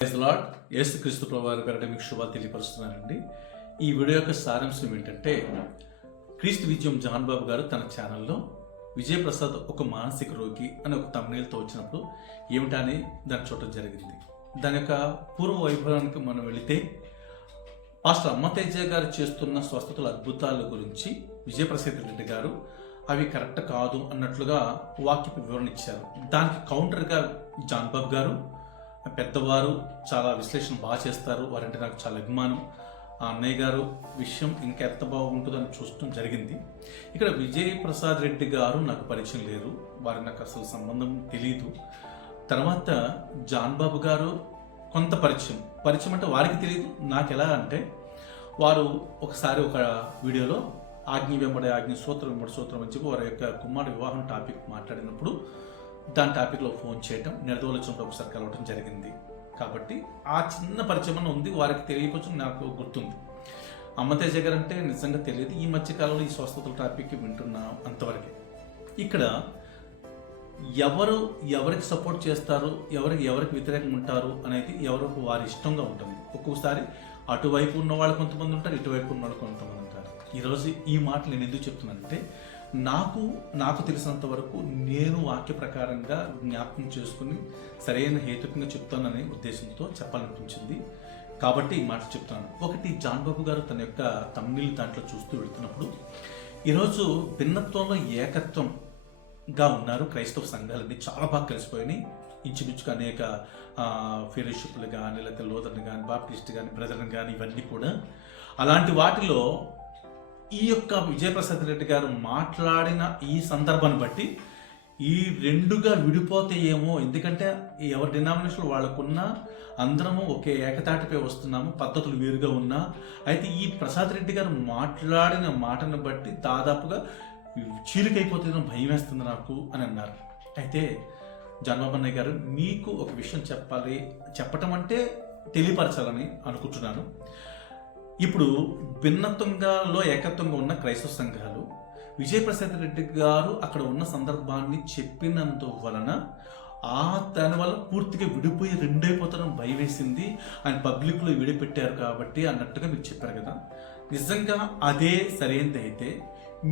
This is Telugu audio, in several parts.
Praise the lord. యేసుక్రీస్తు ప్రభువారి పేరిట మీకు శుభాలు తెలియపరుస్తున్నానండి. ఈ వీడియో యొక్క సారాంశం ఏంటంటే, క్రీస్తు విజయం జాన్ బాబు గారు తన ఛానల్లో విజయప్రసాద్ ఒక మానసిక రోగి అని ఒక thumbnailతో వచ్చినప్పుడు ఏమిటా అని దాన్ని చూడటం జరిగింది. దాని యొక్క పూర్వ వైభవానికి మనం వెళితే, పాస్టర్ అమ్మతేజ గారు చేస్తున్న స్వస్థతల అద్భుతాల గురించి విజయప్రసాద్ రెడ్డి గారు అవి కరెక్ట్ కాదు అన్నట్లుగా వాక్యపు వివరణ ఇచ్చారు. దానికి కౌంటర్గా జాన్ బాబు గారు, పెద్దవారు, చాలా విశ్లేషణ బాగా చేస్తారు, వారంటే నాకు చాలా అభిమానం, ఆ అన్నయ్య గారు విషయం ఇంకా ఎంత బాగుంటుందని చూడటం జరిగింది. ఇక్కడ విజయ్ ప్రసాద్ రెడ్డి గారు నాకు పరిచయం లేరు, వారి నాకు అసలు సంబంధం తెలీదు. తర్వాత జాన్ బాబు గారు కొంత పరిచయం అంటే వారికి తెలియదు, నాకు ఎలా అంటే వారు ఒకసారి ఒక వీడియోలో ఆజ్ఞ వెంబడి ఆజ్ఞ సూత్రం వెంబడి సూత్రం అని చెప్పి వారి యొక్క కుమారుడు వివాహం టాపిక్ మాట్లాడినప్పుడు దాని టాపిక్లో ఫోన్ చేయటం, నిడదవలసినప్పుడు ఒకసారి కలవటం జరిగింది. కాబట్టి ఆ చిన్న పరిచయం ఉంది, వారికి తెలియకొచ్చు నాకు గుర్తుంది. అమ్మతేజ గారు అంటే నిజంగా తెలియదు, ఈ మధ్యకాలంలో ఈ స్వస్థతల టాపిక్ వింటున్నా అంతవరకే. ఇక్కడ ఎవరికి సపోర్ట్ చేస్తారు, ఎవరికి వ్యతిరేకంగా ఉంటారు అనేది ఎవరికి వారి ఇష్టంగా ఉంటుంది. ఒక్కొక్కసారి అటువైపు ఉన్న వాళ్ళు కొంతమంది ఉంటారు, ఇటువైపు ఉన్న వాళ్ళు కొంతమంది ఉంటారు. ఈరోజు ఈ మాట నేను ఎందుకు చెప్తున్నానంటే, నాకు తెలిసినంత వరకు నేను వాక్య ప్రకారంగా జ్ఞాపకం చేసుకుని సరైన హేతుకంగా చెప్తాననే ఉద్దేశంతో చెప్పాలనిపించింది. కాబట్టి ఈ మాట చెప్తాను. ఒకటి, జాన్ బాబు గారు తన యొక్క thumbnail దాంట్లో చూస్తూ వెళ్తున్నప్పుడు, ఈరోజు భిన్నత్వంలో ఏకత్వంగా ఉన్నారు క్రైస్తవ సంఘాలన్నీ చాలా బాగా కలిసిపోయినాయి. ఇంచుమించుగా అనేక ఫెలోషిప్లు కానీ, లేకపోతే లోదర్ని కానీ, బాప్టిస్ట్ కానీ, బ్రదర్ని కానీ, ఇవన్నీ కూడా. అలాంటి వాటిలో ఈ యొక్క విజయప్రసాద్ రెడ్డి గారు మాట్లాడిన ఈ సందర్భాన్ని బట్టి ఈ రెండుగా విడిపోతే ఏమో, ఎందుకంటే ఎవరి డినామినేషన్ వాళ్ళకున్నా అందరము ఒకే ఏకతాటిపై వస్తున్నాము, పద్ధతులు వేరుగా ఉన్నా. అయితే ఈ ప్రసాద్ రెడ్డి గారు మాట్లాడిన మాటను బట్టి దాదాపుగా చీలికైపోతుందని భయం వేస్తుంది నాకు అని అన్నారు. అయితే జన్మబన్నయ్య గారు, మీకు ఒక విషయం చెప్పటం అంటే తెలియపరచాలని అనుకుంటున్నాను. ఇప్పుడు భిన్నత్వంగాలో ఏకత్వంగా ఉన్న క్రైస్తవ సంఘాలు విజయప్రసాద్ రెడ్డి గారు అక్కడ ఉన్న సందర్భాన్ని చెప్పినందువలన దానివల్ల పూర్తిగా విడిపోయి రెండైపోతారని భయం వేసింది. ఆయన పబ్లిక్లో విడిపెట్టారు కాబట్టి అన్నట్టుగా మీరు చెప్పారు కదా. నిజంగా అదే సరైనది అయితే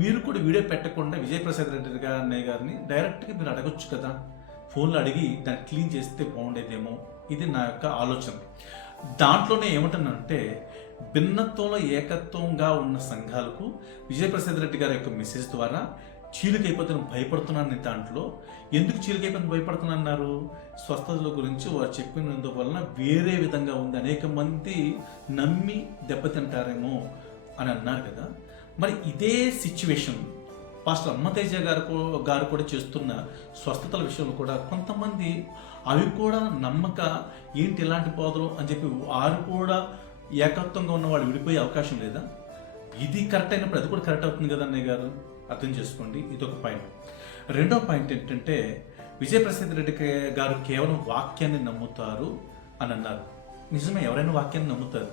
మీరు కూడా వీడియో పెట్టకుండా విజయప్రసాద్ రెడ్డి అన్నయ్య గారిని డైరెక్ట్గా మీరు అడగొచ్చు కదా, ఫోన్లో అడిగి దాన్ని క్లీన్ చేస్తే బాగుండేదేమో. ఇది నా యొక్క ఆలోచన. దాంట్లోనే ఏమంటున్నానంటే, భిన్నత్వంలో ఏకత్వంగా ఉన్న సంఘాలకు విజయప్రసాద్ రెడ్డి గారి యొక్క మెసేజ్ ద్వారా చీలికైపోతున్న భయపడుతున్నాను. దాంట్లో ఎందుకు చీలికైపోతున్న భయపడుతున్నారు? స్వస్థతల గురించి వారు చెప్పినందువలన వేరే విధంగా ఉంది, అనేక మంది నమ్మి దెబ్బతింటారేమో అని అన్నారు కదా. మరి ఇదే సిచ్యువేషన్ పాస్టర్ అమ్మతేజ గారు కూడా చేస్తున్న స్వస్థతల విషయంలో కూడా కొంతమంది అవి కూడా నమ్మక ఏంటి ఇలాంటి బోధలు అని చెప్పి వారు కూడా ఏకత్వంగా ఉన్న వాళ్ళు విడిపోయే అవకాశం లేదా? ఇది కరెక్ట్ అయినప్పుడు అది కూడా కరెక్ట్ అవుతుంది కదా అన్నయ్య గారు, అర్థం చేసుకోండి. ఇదొక పాయింట్. రెండో పాయింట్ ఏంటంటే, విజయప్రసాద్ రెడ్డి గారు కేవలం వాక్యాన్ని నమ్ముతారు అని అన్నారు. నిజమే, ఎవరైనా వాక్యాన్ని నమ్ముతారు.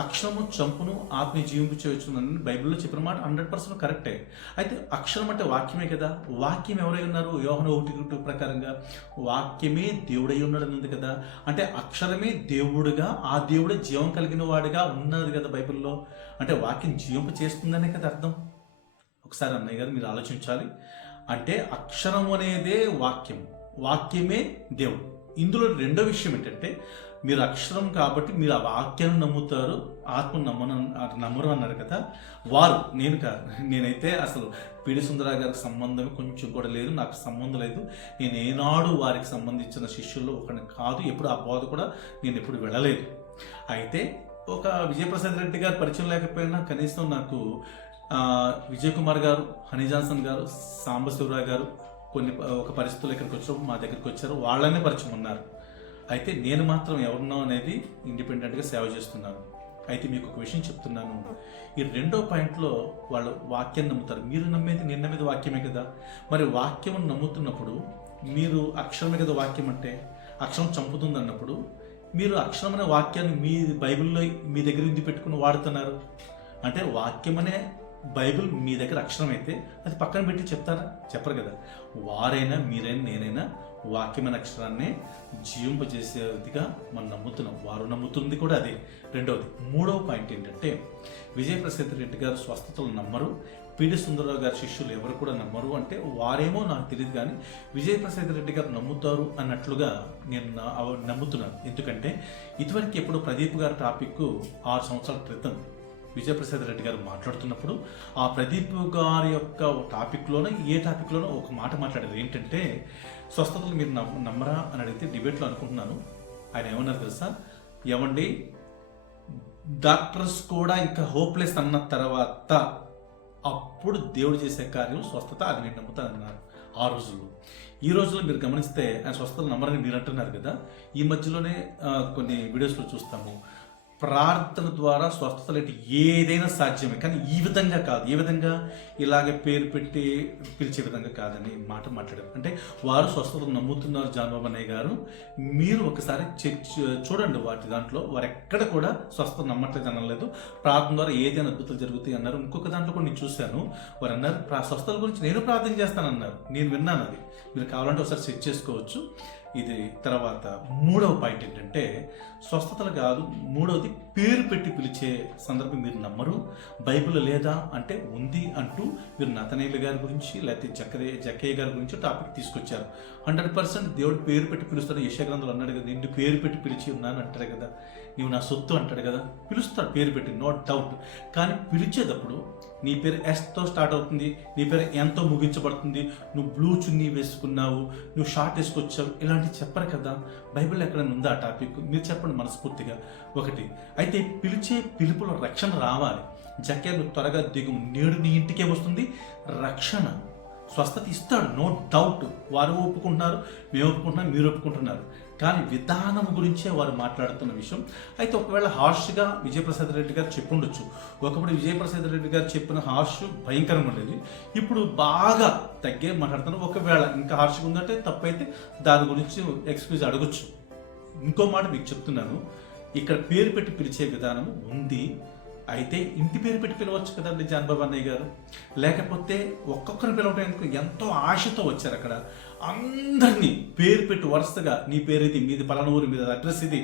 అక్షరము చంపును, ఆత్మ జీవింపు చేయొచ్చునని బైబిల్లో చెప్పిన మాట 100% కరెక్టే. అయితే అక్షరం అంటే వాక్యమే కదా. వాక్యం ఎవరై ఉన్నారు? యోహాను 1:2 ప్రకారంగా వాక్యమే దేవుడై ఉన్నాడు ఉంది కదా. అంటే అక్షరమే దేవుడుగా, ఆ దేవుడే జీవం కలిగిన వాడిగా ఉన్నది కదా బైబిల్లో. అంటే వాక్యం జీవింపు చేస్తుందనే కదా అర్థం. ఒకసారి అన్నయ్య గారు మీరు ఆలోచించాలి. అంటే అక్షరం అనేదే వాక్యమే దేవుడు. ఇందులో రెండో విషయం ఏంటంటే, మీరు అక్షరం కాబట్టి మీరు ఆ వాక్యాన్ని నమ్ముతారు, ఆత్మ నమ్మరు అన్నారు కదా. వారు, నేనైతే అసలు పిడి సుందర గారికి సంబంధం కొంచెం కూడా లేదు, నాకు సంబంధం లేదు. నేను ఏనాడు వారికి సంబంధించిన శిష్యుల్లో ఒకరిని కాదు, ఎప్పుడు ఆ బోధ కూడా నేను ఎప్పుడు వెళ్ళలేదు. అయితే ఒక విజయప్రసాద్ రెడ్డి గారు పరిచయం లేకపోయినా కనీసం నాకు విజయ్ కుమార్ గారు, హనీ జాన్సన్ గారు, సాంబశివరావు గారు ఒక పరిస్థితుల్లో ఇక్కడికి వచ్చినప్పుడు మా దగ్గరికి వచ్చారు, వాళ్ళనే పరిచయం ఉన్నారు. అయితే నేను మాత్రం ఎవరున్నావు అనేది ఇండిపెండెంట్గా సేవ చేస్తున్నాను. అయితే మీకు ఒక విషయం చెప్తున్నాను. ఈ రెండో పాయింట్లో వాళ్ళు వాక్యాన్ని నమ్ముతారు. మీరు నమ్మేది, నేను నమ్మేది వాక్యమే కదా. మరి వాక్యం నమ్ముతున్నప్పుడు మీరు అక్షరమే కదా వాక్యం అంటే, అక్షరం చంపుతుంది అన్నప్పుడు మీరు అక్షరం అనే వాక్యాన్ని మీ బైబిల్లో మీ దగ్గర ఇంది పెట్టుకుని వాడుతున్నారు. అంటే వాక్యం అనే బైబిల్ మీ దగ్గర అక్షరం అయితే అది పక్కన పెట్టి చెప్తారా? చెప్పరు కదా. వారైనా మీరైనా నేనైనా వాక్యమైన అక్షరాన్ని జీవింపజేసేదిగా మనం నమ్ముతున్నాం. వారు నమ్ముతుంది కూడా అదే. రెండవది, మూడవ పాయింట్ ఏంటంటే విజయప్రసాద్ రెడ్డి గారు స్వస్థతలు నమ్మరు, పిడి సుందరరావు గారి శిష్యులు ఎవరు కూడా నమ్మరు అంటే వారేమో నాకు తెలియదు, కానీ విజయప్రసాద్ రెడ్డి గారు నమ్ముతారు అన్నట్లుగా నేను నమ్ముతున్నాను. ఎందుకంటే ఇదివరకు ఎప్పుడు ప్రదీప్ గారి టాపిక్ 6 సంవత్సరాల క్రితం విజయప్రసాద్ రెడ్డి గారు మాట్లాడుతున్నప్పుడు ఆ ప్రదీప్ గారి యొక్క టాపిక్లోనే ఒక మాట మాట్లాడారు. ఏంటంటే స్వస్థతలు మీరు నమ్మరా అని అడిగితే డిబేట్లో అనుకుంటున్నాను ఆయన ఏమన్నారు తెలుసా, ఏమండి డాక్టర్స్ కూడా ఇంకా హోప్లెస్ అన్న తర్వాత అప్పుడు దేవుడు చేసే కార్యం స్వస్థత, అది నేను నమ్ముతానన్నారు ఆ రోజుల్లో. ఈ రోజుల్లో మీరు గమనిస్తే ఆయన స్వస్థతలు నమ్మరని మీరు అంటున్నారు కదా. ఈ మధ్యలోనే కొన్ని వీడియోస్లో చూస్తాము, ప్రార్థన ద్వారా స్వస్థతలు ఏదైనా సాధ్యమే, కానీ ఈ విధంగా కాదు. ఏ విధంగా ఇలాగే పేరు పెట్టి పిలిచే విధంగా కాదని మాట్లాడారు. అంటే వారు స్వస్థతలు నమ్ముతున్నారు జాన్ బాబు అన్నయ్య గారు. మీరు ఒకసారి చూడండి వాటి దాంట్లో వారు ఎక్కడ కూడా స్వస్థత నమ్మట్లేదు అనలేదు. ప్రార్థన ద్వారా ఏదైనా అద్భుతాలు జరుగుతాయి అన్నారు. ఇంకొక దాంట్లో కూడా నేను చూశాను, వారు అన్నారు స్వస్థతల గురించి నేను ప్రార్థన చేస్తానన్నారు. నేను విన్నాను, అది మీరు కావాలంటే ఒకసారి చెక్ చేసుకోవచ్చు. ఇది తర్వాత మూడవ పాయింట్ ఏంటంటే స్వస్థతలు కాదు, మూడవది పేరు పెట్టి పిలిచే సందర్భం మీరు నమ్మరు. బైబిల్ లేదా అంటే ఉంది అంటూ మీరు నతనేయుల గారి గురించి లేకపోతే జక్కయ్య గారి గురించి టాపిక్ తీసుకొచ్చారు. 100% దేవుడు పేరు పెట్టి పిలుస్తాడు. యెషయా గ్రంథంలో అన్నాడు కదా, నిన్ను పేరు పెట్టి పిలిచి ఉన్నాను అంటాడు కదా, నీవు నా సొత్తు అంటాడు కదా. పిలుస్తాడు పేరు పెట్టి, నో డౌట్. కానీ పిలిచేటప్పుడు నీ పేరు ఎస్తో స్టార్ట్ అవుతుంది, నీ పేరు ఎంతో ముగించబడుతుంది, నువ్వు బ్లూ చున్నీ వేసుకున్నావు, నువ్వు షార్ట్ వేసుకొచ్చావు, ఇలాంటివి చెప్పరు కదా. బైబిల్ ఎక్కడైనా ఉందా ఆ టాపిక్? మీరు చెప్పండి మనస్ఫూర్తిగా. ఒకటి అయితే పిలిచే పిలుపులో రక్షణ రావాలి. జక్కయ్య నువ్వు త్వరగా దిగు, నేడు నీ ఇంటికే వస్తుంది రక్షణ, స్వస్థత ఇస్తాడు, నో డౌట్. వారు ఒప్పుకుంటున్నారు, మేము ఒప్పుకుంటున్నాం, మీరు ఒప్పుకుంటున్నారు. కానీ విధానం గురించే వారు మాట్లాడుతున్న విషయం. అయితే ఒకవేళ హార్ష్గా విజయప్రసాద్ రెడ్డి గారు చెప్పుండొచ్చు. ఒకప్పుడు విజయప్రసాద్ రెడ్డి గారు చెప్పిన హార్ష్ భయంకరంగా ఉండేది, ఇప్పుడు బాగా తగ్గే మాట్లాడుతున్నారు. ఒకవేళ ఇంకా హార్ష్గా ఉందంటే తప్పైతే దాని గురించి ఎక్స్క్యూజ్ అడగొచ్చు. ఇంకో మాట మీకు చెప్తున్నాను, ఇక్కడ పేరు పెట్టి పిలిచే విధానం ఉంది. అయితే ఇంటి పేరు పెట్టి పిలవచ్చు కదండి జాన్ బాబు అన్నయ్య గారు. లేకపోతే ఒక్కొక్కరిని పిలవడానికి ఎంతో ఆశతో వచ్చారు. అక్కడ అందరినీ పేరు పెట్టి వరుసగా నీ పేరు ఇది, మీది పలానా ఊరు, మీద అడ్రస్ ఇది,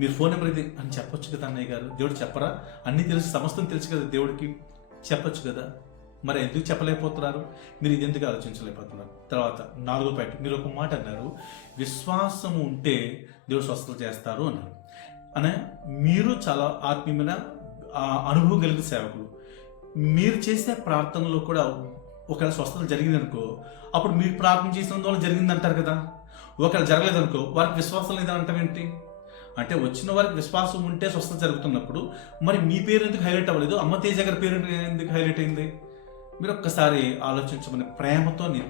మీరు ఫోన్ నెంబర్ ఇది అని చెప్పొచ్చు కదా అన్నయ్య గారు. దేవుడు చెప్పరా? అన్నీ తెలుసు, సమస్తం తెలుసు కదా దేవుడికి, చెప్పొచ్చు కదా. మరి ఎందుకు చెప్పలేకపోతున్నారు? మీరు ఇది ఎందుకు ఆలోచించలేకపోతున్నారు? తర్వాత 4వ పాయింట్, మీరు ఒక మాట అన్నారు, విశ్వాసం ఉంటే దేవుడు స్వస్థత చేస్తారు అన్నారు. అనే మీరు చాలా ఆత్మీయమైన అనుభవం కలిగిన సేవకులు. మీరు చేసే ప్రార్థనలో కూడా ఒకవేళ స్వస్థత జరిగింది అనుకో, అప్పుడు మీరు ప్రార్థన చేసినందువల్ల జరిగింది అంటారు కదా. ఒకవేళ జరగలేదనుకో వారికి విశ్వాసం లేదని అంటాం ఏంటి? అంటే వచ్చిన వారికి విశ్వాసం ఉంటే స్వస్థత జరుగుతున్నప్పుడు మరి మీ పేరు ఎందుకు హైలైట్ అవ్వలేదు? అమ్మ తేజ గారి పేరు ఎందుకు హైలైట్ అయింది? మీరు ఒక్కసారి ఆలోచించమని ప్రేమతో మీ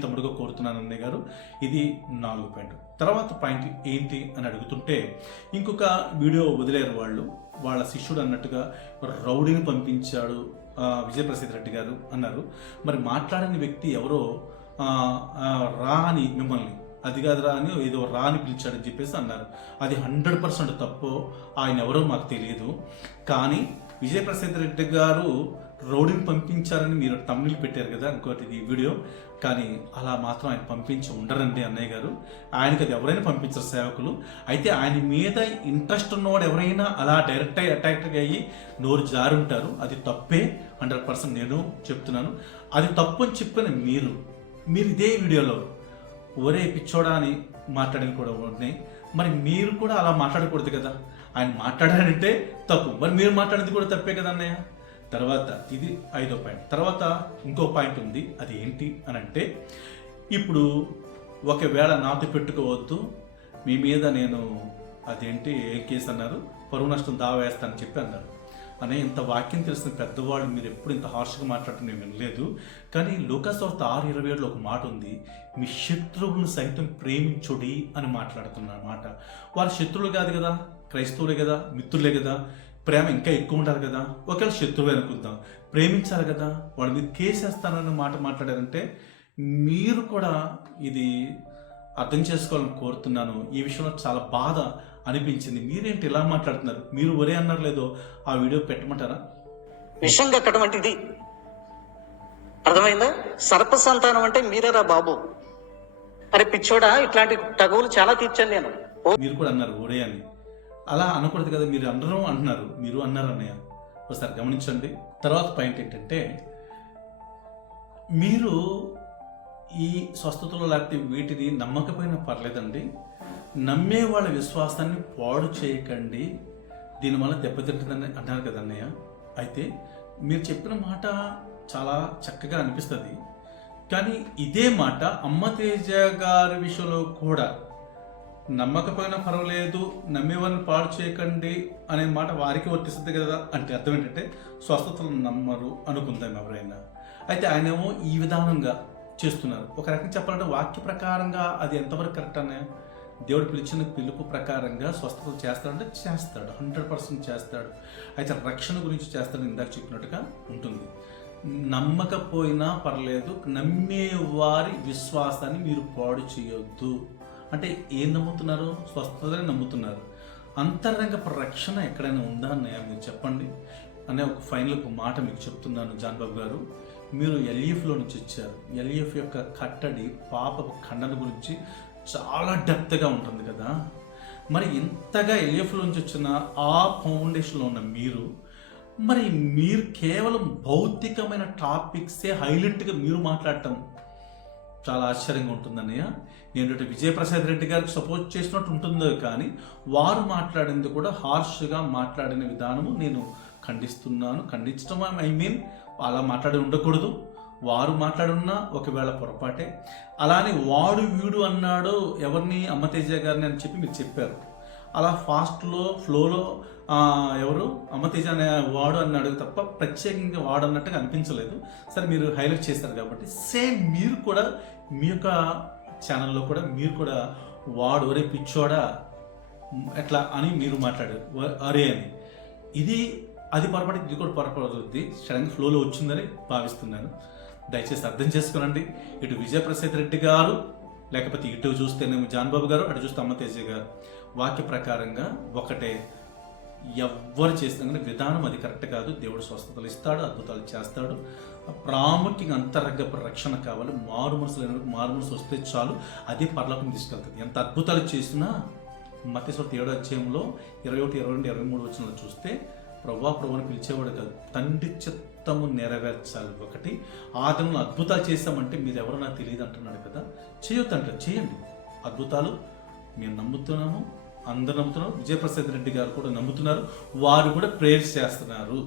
తమ్ముడుగా కోరుతున్నాను అన్నయ్య గారు. ఇది 4వ పాయింట్. తర్వాత పాయింట్ ఏంటి అని అడుగుతుంటే, ఇంకొక వీడియో వదిలేరు వాళ్ళ శిష్యుడు అన్నట్టుగా రౌడీని పంపించాడు విజయప్రసాద్ రెడ్డి గారు అన్నారు. మరి మాట్లాడని వ్యక్తి ఎవరో రా అని మిమ్మల్ని, అది కాదురా అని ఏదో రా అని పిలిచాడని చెప్పేసి అన్నారు. అది 100% తప్పు. ఆయన ఎవరో మాకు తెలియదు. కానీ విజయప్రసాద్ రెడ్డి గారు రౌడీని పంపించారని మీరు తమిళ పెట్టారు కదా ఇంకోటి ఈ వీడియో, కానీ అలా మాత్రం ఆయన పంపించి ఉండరండి అన్నయ్య గారు. ఆయనకి అది ఎవరైనా పంపించరు సేవకులు. అయితే ఆయన మీద ఇంట్రెస్ట్ ఉన్నవాడు ఎవరైనా అలా డైరెక్ట్ అటాక్ అయ్యి నోరు జారుంటారు. అది తప్పే, 100% నేను చెప్తున్నాను. అది తప్పు అని చెప్పిన మీరు ఇదే వీడియోలో ఒరే పిచ్చోడా అని మాట్లాడిన కూడా ఉన్నాయి. మరి మీరు కూడా అలా మాట్లాడకూడదు కదా. ఆయన మాట్లాడారంటే తప్పు, మరి మీరు మాట్లాడింది కూడా తప్పే కదా అన్నయ్య. తర్వాత ఇది 5వ పాయింట్. తర్వాత ఇంకో పాయింట్ ఉంది, అది ఏంటి అని అంటే, ఇప్పుడు ఒకవేళ నాతో పెట్టుకోవద్దు, మీ మీద నేను అదేంటి ఏ కేసు అన్నారు, పరువు నష్టం దావా వేస్తానని చెప్పి అన్నారు. అనే ఇంత వాక్యం తెలిసిన పెద్దవాళ్ళు మీరు ఎప్పుడు ఇంత హార్ష్గా మాట్లాడటం నేను వినలేదు. కానీ లూకాసువార్త 6:27లో ఒక మాట ఉంది, మీ శత్రువులను సైతం ప్రేమించుడి అని మాట్లాడుతున్న మాట. వారు శత్రువులు కాదు కదా, క్రైస్తవులే కదా, మిత్రులే కదా, ప్రేమ ఇంకా ఎక్కువ ఉండాలి కదా. ఒకవేళ శత్రువు అనుకుందాం, ప్రేమించాలి కదా. వాళ్ళ మీద కేసేస్తానన్న మాట మాట్లాడారంటే మీరు కూడా ఇది అర్థం చేసుకోవాలని కోరుతున్నాను. ఈ విషయంలో చాలా బాధ అనిపించింది. మీరేంటి ఇలా మాట్లాడుతున్నారు? మీరు ఒరే అన్నారు లేదో ఆ వీడియో పెట్టమంటారా? విషం కట్టడం అంటే ఇది అర్థమైందా? సర్ప సంతానం అంటే మీరేరా బాబు. అరే పిచ్చోడా, ఇట్లాంటి తగువులు చాలా తీర్చాను నేను. మీరు కూడా అన్నారు ఒరే అని. అలా అనకూడదు కదా, మీరు అందరూ అంటున్నారు, మీరు అన్నారు అన్నయ్య. ఒకసారి గమనించండి. తర్వాత పాయింట్ ఏంటంటే, మీరు ఈ స్వస్థతలో లేకపోతే వీటిని నమ్మకపోయినా పర్లేదండి, నమ్మే వాళ్ళ విశ్వాసాన్ని పాడు చేయకండి, దీనివల్ల దెబ్బతింటుందని అన్నారు కదా అన్నయ్య. అయితే మీరు చెప్పిన మాట చాలా చక్కగా అనిపిస్తుంది, కానీ ఇదే మాట అమ్మ తేజ గారి విషయంలో కూడా నమ్మకపోయినా పర్వాలేదు, నమ్మేవారిని పాడు చేయకండి అనే మాట వారికి వర్తిస్తుంది కదా. అంటే అర్థం ఏంటంటే స్వస్థతలు నమ్మరు అనుకుందాం ఎవరైనా. అయితే ఆయనేమో ఈ విధానంగా చేస్తున్నారు. ఒక రకంగా చెప్పాలంటే వాక్య ప్రకారంగా అది ఎంతవరకు కరెక్ట్ అనే, దేవుడు పిలిచిన పిలుపు ప్రకారంగా స్వస్థతలు చేస్తాడంటే చేస్తాడు, 100% చేస్తాడు. అయితే రక్షణ గురించి చేస్తాడని ఇందాక చెప్పినట్టుగా ఉంటుంది. నమ్మకపోయినా పర్లేదు, నమ్మే వారి విశ్వాసాన్ని మీరు పాడు చేయొద్దు. అంటే ఏం నమ్ముతున్నారు? స్వస్థతని నమ్ముతున్నారు. అంతరంగ రక్షణ ఎక్కడైనా ఉందా అన్నయ్య మీరు చెప్పండి అనే ఒక ఫైనల్ ఒక మాట మీకు చెప్తున్నాను. జాన్ బాబు గారు, మీరు ఎల్ఈఎఫ్లో నుంచి వచ్చారు. ఎల్ఈఎఫ్ యొక్క కట్టడి పాపపు ఖండన గురించి చాలా డెప్త్గా ఉంటుంది కదా. మరి ఇంతగా ఎల్ఈఎఫ్లో నుంచి వచ్చిన ఆ ఫౌండేషన్లో ఉన్న మీరు కేవలం భౌతికమైన టాపిక్సే హైలైట్గా మీరు మాట్లాడటం చాలా ఆశ్చర్యంగా ఉంటుందన్నయ్య. నేను విజయప్రసాద్ రెడ్డి గారికి సపోర్ట్ చేసినట్టు ఉంటుందో కానీ వారు మాట్లాడింది కూడా హార్ష్గా మాట్లాడిన విధానము నేను ఖండిస్తున్నాను. ఖండించడం అలా మాట్లాడి ఉండకూడదు. వారు మాట్లాడున్నా ఒకవేళ పొరపాటే. అలానే వాడు వీడు అన్నాడు ఎవరిని, అమ్మతేజ గారిని అని చెప్పి మీరు చెప్పారు. అలా ఫాస్ట్లో ఫ్లోలో ఎవరు అమ్మతేజ అనే వాడు అన్నాడు తప్ప ప్రత్యేకంగా వాడు అన్నట్టుగా అనిపించలేదు. సరే, మీరు హైలైట్ చేశారు కాబట్టి సేమ్ మీరు కూడా మీ యొక్క ఛానల్లో కూడా మీరు కూడా వాడు ఒరే పిచ్చోడా ఎట్లా అని మీరు మాట్లాడారు, అరే అని. అది పొరపాటు, ఇది కూడా పొరపాటు సడన్గా ఫ్లోలో వచ్చిందని భావిస్తున్నాను. దయచేసి అర్థం చేసుకోనండి. ఇటు విజయప్రసాద్ రెడ్డి గారు, లేకపోతే ఇటు చూస్తేనేమో జాన్ బాబు గారు, అటు చూస్తే అమ్మతేజ గారు, వాక్య ప్రకారంగా ఒకటే. ఎవ్వరు చేసినా కానీ విధానం అది కరెక్ట్ కాదు. దేవుడు స్వస్థతలు ఇస్తాడు, అద్భుతాలు చేస్తాడు. ప్రాముఖ్యంగా అంతరంగ రక్షణ కావాలి. మారు మనసు వస్తే చాలు, అదే పరలోకం తీసుకెళ్తుంది. ఎంత అద్భుతాలు చేసినా మత్తయి 7వ అధ్యాయంలో 21, 22, 23 వచనాలు చూస్తే ప్రభువుని పిలిచేవాడు కాదు, తండ్రి చిత్తము నెరవేర్చాలి. ఒకటి ఆదరణలో అద్భుతాలు చేస్తామంటే మీరు ఎవరో నాకు తెలియదు అంటున్నాడు కదా. చేయొద్దంటారు, చేయండి అద్భుతాలు. మేము నమ్ముతున్నాము, అందరు నమ్ముతున్నారు. విజయప్రసాద్ రెడ్డి గారు కూడా నమ్ముతున్నారు. వారు కూడా ప్రేయర్స్ చేస్తున్నారు.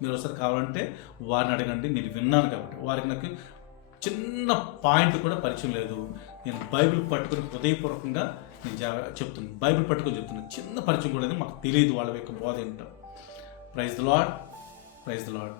మీరు ఒకసారి కావాలంటే వారిని అడగండి, నేను విన్నాను కాబట్టి. వారికి నాకు చిన్న పాయింట్ కూడా పరిచయం లేదు. నేను బైబిల్ పట్టుకుని హృదయపూర్వకంగా నేను చెప్తున్నాను, బైబిల్ పట్టుకొని చెప్తున్నాను. చిన్న పరిచయం కూడా మాకు తెలియదు వాళ్ళ యొక్క బోధ ఏంటో. Praise the Lord, praise the lord.